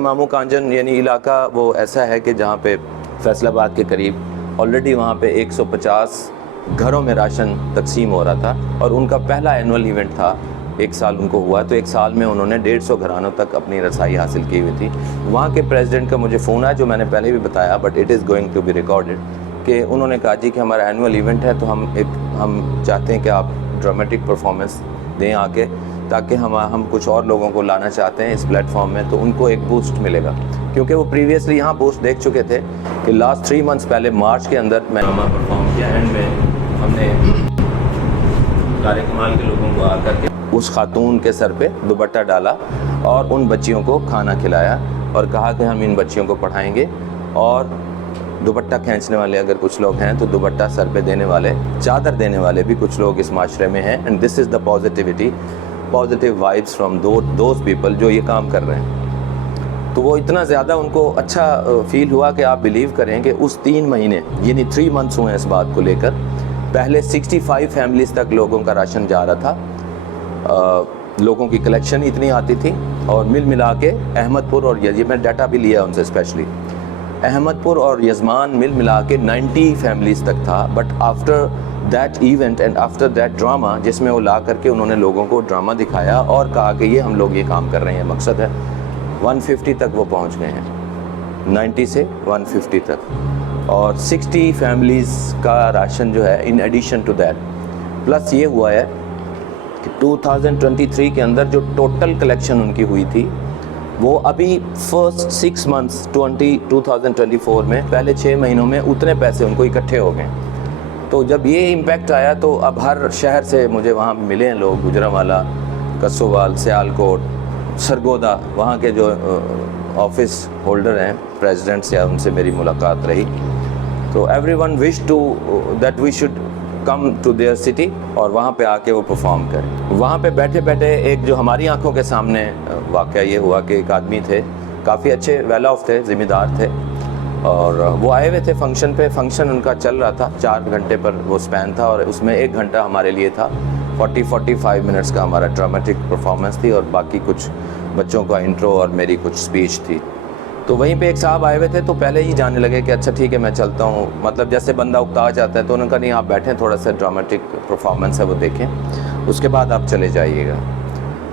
مامو کانجن یعنی علاقہ وہ ایسا ہے کہ جہاں پہ فیصل آباد کے قریب آلریڈی وہاں پہ 150 گھروں میں راشن تقسیم ہو رہا تھا، اور ان کا پہلا اینول ایونٹ تھا، ایک سال ان کو ہوا، تو ایک سال میں انہوں نے 150 گھرانوں تک اپنی رسائی حاصل کی ہوئی تھی۔ وہاں کے پریزیڈنٹ کا مجھے فون آیا، جو میں نے پہلے بھی بتایا، but it is going to be recorded, کہ انہوں نے کہا جی کہ ہمارا اینول ایونٹ ہے، تو ہم چاہتے ہیں کہ آپ ڈرامیٹک پرفارمنس دیں آ کے، تاکہ ہم کچھ اور لوگوں کو لانا چاہتے ہیں اس پلیٹ فارم میں، تو ان کو ایک بوسٹ ملے گا، کیونکہ وہ پریویسلی یہاں بوسٹ دیکھ چکے تھے کہ لاسٹ 3 منتھس پہلے مارچ کے اندر میں ڈرامہ پرفارم کیا، اینڈ میں ہم نے تارے کمال کے لوگوں کو آ کر کے اس خاتون کے سر پہ دوپٹہ ڈالا اور ان بچیوں کو کھانا کھلایا، اور کہا کہ ہم ان بچیوں کو پڑھائیں گے، اور دوپٹہ کھینچنے والے اگر کچھ لوگ ہیں تو دوپٹہ سر پہ دینے والے، چادر دینے والے بھی کچھ لوگ اس معاشرے میں ہیں، and this is the positive vibes from those people جو یہ کام کر رہے ہیں۔ تو وہ اتنا زیادہ ان کو اچھا فیل ہوا کہ آپ بلیو کریں کہ اس 3 مہینے یعنی 3 منتھس ہوئے ہیں اس بات کو لے کر، پہلے 65 فیملیز تک لوگوں کا راشن جا رہا تھا، لوگوں کی کلیکشن اتنی آتی تھی، اور ملا کے احمد پور اور یہ میں ڈیٹا بھی لیا ان سے اسپیشلی، احمد پور اور یزمان ملا کے 90 فیملیز تک تھا، but after that event and after that drama, جس میں وہ لا کر کے انہوں نے لوگوں کو ڈرامہ دکھایا اور کہا کہ یہ ہم لوگ یہ کام کر رہے ہیں، مقصد ہے 150 تک وہ پہنچ گئے ہیں، 90 سے 150 تک، اور 60 فیملیز کا راشن جو ہے in addition to that, plus یہ ہوا ہے کہ 2023 کے اندر جو ٹوٹل کلیکشن ان کی ہوئی تھی، وہ ابھی فرسٹ 6 منتھس 2024 میں پہلے 6 مہینوں میں اتنے پیسے ان کو اکٹھے ہو گئے۔ تو جب یہ امپیکٹ آیا تو اب ہر شہر سے مجھے وہاں ملے ہیں لوگ، گجرانوالہ، کسووال، سیالکوٹ، سرگودا، وہاں کے جو آفس ہولڈر ہیں پریزیڈنٹ سے، ان سے میری ملاقات رہی، تو every one wish to that we should come to their city, اور وہاں پہ آ کے وہ پرفارم کریں۔ وہاں پہ بیٹھے بیٹھے ایک جو ہماری آنکھوں کے سامنے واقعہ یہ ہوا کہ ایک آدمی تھے، کافی اچھے ویل آف تھے، ذمہ دار تھے، اور وہ آئے ہوئے تھے فنکشن پہ، فنکشن ان کا چل رہا تھا، 4 گھنٹے پر وہ سپین تھا، اور اس میں 1 گھنٹہ ہمارے لیے تھا، 45 منٹس کا ہمارا ڈرامیٹک پرفارمنس تھی، اور باقی کچھ بچوں کا انٹرو اور میری کچھ سپیچ تھی۔ تو وہیں پہ ایک صاحب آئے ہوئے تھے، تو پہلے ہی جانے لگے کہ اچھا ٹھیک ہے میں چلتا ہوں، مطلب جیسے بندہ اکتا جاتا ہے، تو انہوں نے کہا نہیں آپ بیٹھیں، تھوڑا سا ڈرامیٹک پرفارمنس ہے وہ دیکھیں، اس کے بعد آپ چلے جائیے گا۔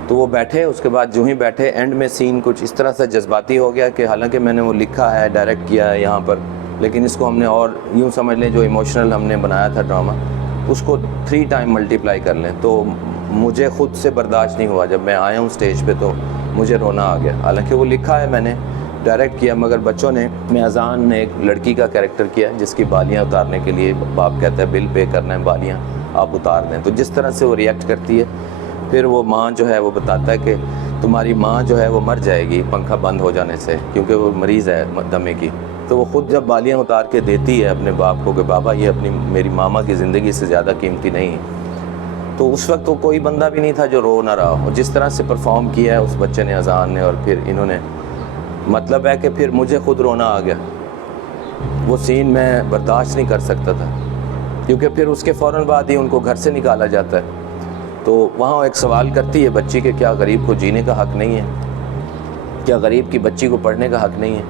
تو وہ بیٹھے، اس کے بعد جو ہی بیٹھے، اینڈ میں سین کچھ اس طرح سے جذباتی ہو گیا کہ حالانکہ میں نے وہ لکھا ہے، ڈائریکٹ کیا ہے یہاں پر، لیکن اس کو ہم نے اور یوں سمجھ لیں جو ایموشنل ہم نے بنایا تھا ڈرامہ، اس کو 3 ٹائم ملٹیپلائی کر لیں، تو مجھے خود سے برداشت نہیں ہوا، جب میں آیا ہوں اسٹیج پہ تو مجھے رونا آ گیا، حالانکہ وہ لکھا ہے میں نے، ڈائریکٹ کیا، مگر بچوں نے، اذان نے ایک لڑکی کا کیریکٹر کیا جس کی بالیاں اتارنے کے لیے باپ کہتا ہے بل پے کرنا ہے، بالیاں آپ اتار دیں، تو جس طرح سے وہ ریئیکٹ کرتی ہے، پھر وہ ماں جو ہے وہ بتاتا ہے کہ تمہاری ماں جو ہے وہ مر جائے گی پنکھا بند ہو جانے سے، کیونکہ وہ مریض ہے دمے کی، تو وہ خود جب بالیاں اتار کے دیتی ہے اپنے باپ کو کہ بابا یہ میری ماما کی زندگی سے زیادہ قیمتی نہیں ہے، تو اس وقت تو کوئی بندہ بھی نہیں تھا جو رو نہ رہا ہو، جس طرح سے پرفارم کیا ہے اس بچے نے، اذان نے، اور پھر انہوں نے، مطلب ہے کہ پھر مجھے خود رونا آ گیا، وہ سین میں برداشت نہیں کر سکتا تھا، کیونکہ پھر اس کے فوراً بعد ہی ان کو گھر سے نکالا جاتا ہے، تو وہاں ایک سوال کرتی ہے بچی کہ کیا غریب کو جینے کا حق نہیں ہے؟ کیا غریب کی بچی کو پڑھنے کا حق نہیں ہے؟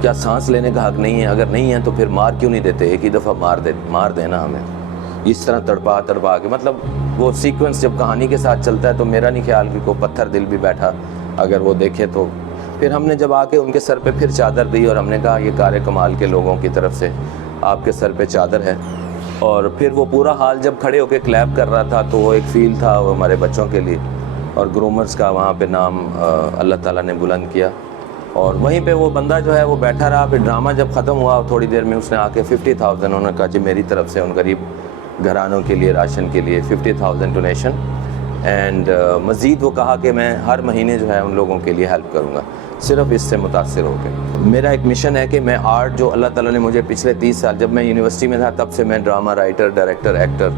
کیا سانس لینے کا حق نہیں ہے؟ اگر نہیں ہے تو پھر مار کیوں نہیں دیتے؟ ایک ہی دفعہ مار دینا ہمیں، اس طرح تڑپا کے، مطلب وہ سیکوینس جب کہانی کے ساتھ چلتا ہے تو میرا نہیں خیال کہ کوئی پتھر دل بھی بیٹھا اگر وہ دیکھے تو۔ پھر ہم نے جب آ کے ان کے سر پہ پھر چادر دی، اور ہم نے کہا یہ تارے کمال کے لوگوں کی طرف سے آپ کے سر پہ چادر ہے، اور پھر وہ پورا حال جب کھڑے ہو کے کلیپ کر رہا تھا تو وہ ایک فیل تھا وہ ہمارے بچوں کے لیے، اور گرومرز کا وہاں پہ نام اللہ تعالیٰ نے بلند کیا، اور وہیں پہ وہ بندہ جو ہے وہ بیٹھا رہا۔ پھر ڈرامہ جب ختم ہوا تھوڑی دیر میں اس نے آ کے 50,000 انہوں نے کہا جی میری طرف سے ان غریب گھرانوں کے لیے راشن کے لیے 50,000 ڈونیشن، اینڈ مزید وہ کہا کہ میں ہر مہینے جو ہے ان لوگوں کے لیے ہیلپ کروں گا، صرف اس سے متاثر ہو کے۔ میرا ایک مشن ہے کہ میں آرٹ جو اللہ تعالیٰ نے مجھے پچھلے 30 سال جب میں یونیورسٹی میں تھا تب سے میں drama writer, director, actor,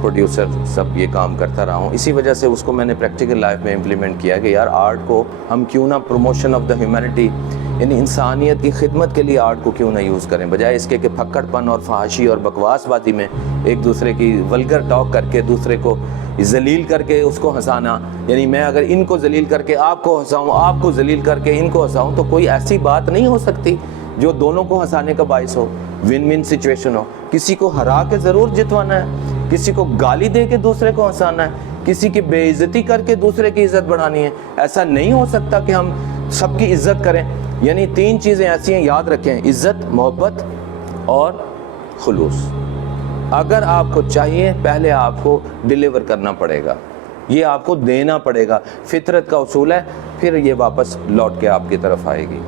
producer سب یہ کام کرتا رہا ہوں، اسی وجہ سے اس کو میں نے پریکٹیکل لائف میں امپلیمنٹ کیا کہ یار آرٹ کو ہم کیوں نہ پروموشن آف دا ہیومینٹی یعنی انسانیت کی خدمت کے لیے آرٹ کو کیوں نہ یوز کریں، بجائے اس کے کہ پھکڑ پن اور فحاشی اور بکواس بازی میں ایک دوسرے کی ولگر ٹاک کر کے دوسرے کو ذلیل کر کے اس کو ہنسانا. یعنی میں اگر ان کو ذلیل کر کے آپ کو ہنساؤں، آپ کو ذلیل کر کے ان کو ہنساؤں، تو کوئی ایسی بات نہیں ہو سکتی جو دونوں کو ہنسانے کا باعث ہو، ون ون سچویشن ہو. کسی کو ہرا کے ضرور جتوانا ہے، کسی کو گالی دے کے دوسرے کو ہنسانا ہے، کسی کی بے عزتی کر کے دوسرے کی عزت بڑھانی ہے. ایسا نہیں ہو سکتا کہ ہم سب کی عزت کریں. یعنی 3 چیزیں ایسی ہیں، یاد رکھیں: عزت، محبت اور خلوص. اگر آپ کو چاہیے، پہلے آپ کو ڈیلیور کرنا پڑے گا، یہ آپ کو دینا پڑے گا. فطرت کا اصول ہے، پھر یہ واپس لوٹ کے آپ کی طرف آئے گی.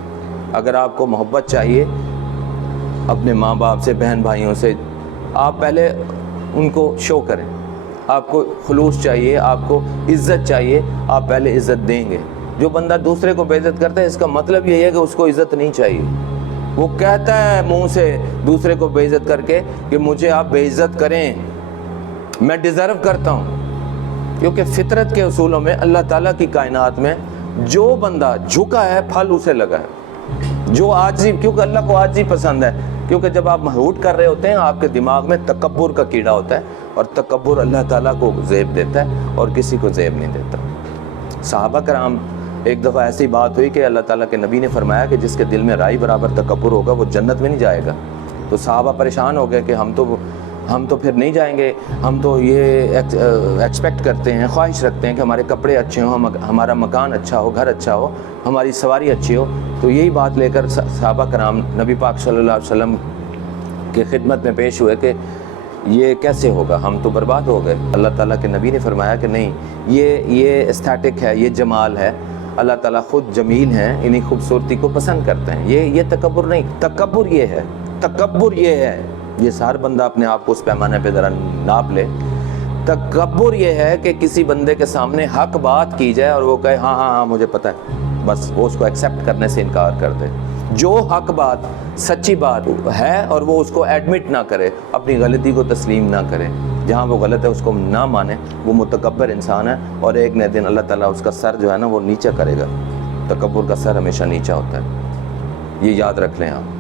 اگر آپ کو محبت چاہیے اپنے ماں باپ سے، بہن بھائیوں سے، آپ پہلے ان کو شو کریں. آپ کو خلوص چاہیے، آپ کو عزت چاہیے، آپ پہلے عزت دیں گے. جو بندہ دوسرے کو بے عزت کرتا ہے، اس کا مطلب یہ ہے کہ اس کو عزت نہیں چاہیے. وہ کہتا ہے منہ سے دوسرے کو بے عزت کر کے کہ مجھے آپ بے عزت کریں، میں ڈیزرو کرتا ہوں. کیونکہ فطرت کے اصولوں میں، اللہ تعالیٰ کی کائنات میں، جو بندہ جھکا ہے پھل اسے لگا ہے. جو عاجزی، کیونکہ اللہ کو عاجزی پسند ہے. کیونکہ جب آپ مہوٹ کر رہے ہوتے ہیں، آپ کے دماغ میں تکبر کا کیڑا ہوتا ہے، اور تکبر اللہ تعالیٰ کو زیب دیتا ہے اور کسی کو زیب نہیں دیتا. صحابہ کرام، ایک دفعہ ایسی بات ہوئی کہ اللہ تعالیٰ کے نبی نے فرمایا کہ جس کے دل میں رائی برابر تکبر ہوگا وہ جنت میں نہیں جائے گا. تو صحابہ پریشان ہو گئے کہ ہم تو پھر نہیں جائیں گے. ہم تو یہ ایکسپیکٹ کرتے ہیں، خواہش رکھتے ہیں کہ ہمارے کپڑے اچھے ہوں، ہمارا مکان اچھا ہو، گھر اچھا ہو، ہماری سواری اچھی ہو. تو یہی بات لے کر صحابہ کرام نبی پاک صلی اللہ علیہ وسلم کی خدمت میں پیش ہوئے کہ یہ کیسے ہوگا، ہم تو برباد ہو گئے. اللہ تعالیٰ کے نبی نے فرمایا کہ نہیں، یہ استھیٹک ہے، یہ جمال ہے. اللہ تعالیٰ خود جمیل ہیں، انہیں خوبصورتی کو پسند کرتے ہیں. یہ تکبر نہیں. تکبر یہ ہے، یہ ہر بندہ اپنے آپ کو اس پیمانے پہ ذرا ناپ لے. تکبر یہ ہے کہ کسی بندے کے سامنے حق بات کی جائے اور وہ کہے ہاں ہاں ہاں مجھے پتہ ہے، بس وہ اس کو ایکسیپٹ کرنے سے انکار کر دے. جو حق بات، سچی بات ہے اور وہ اس کو ایڈمٹ نہ کرے، اپنی غلطی کو تسلیم نہ کرے، جہاں وہ غلط ہے اس کو نہ مانے، وہ متکبر انسان ہے. اور ایک نہ دن اللہ تعالیٰ اس کا سر جو ہے نا وہ نیچا کرے گا. تکبر کا سر ہمیشہ نیچا ہوتا ہے، یہ یاد رکھ لیں آپ.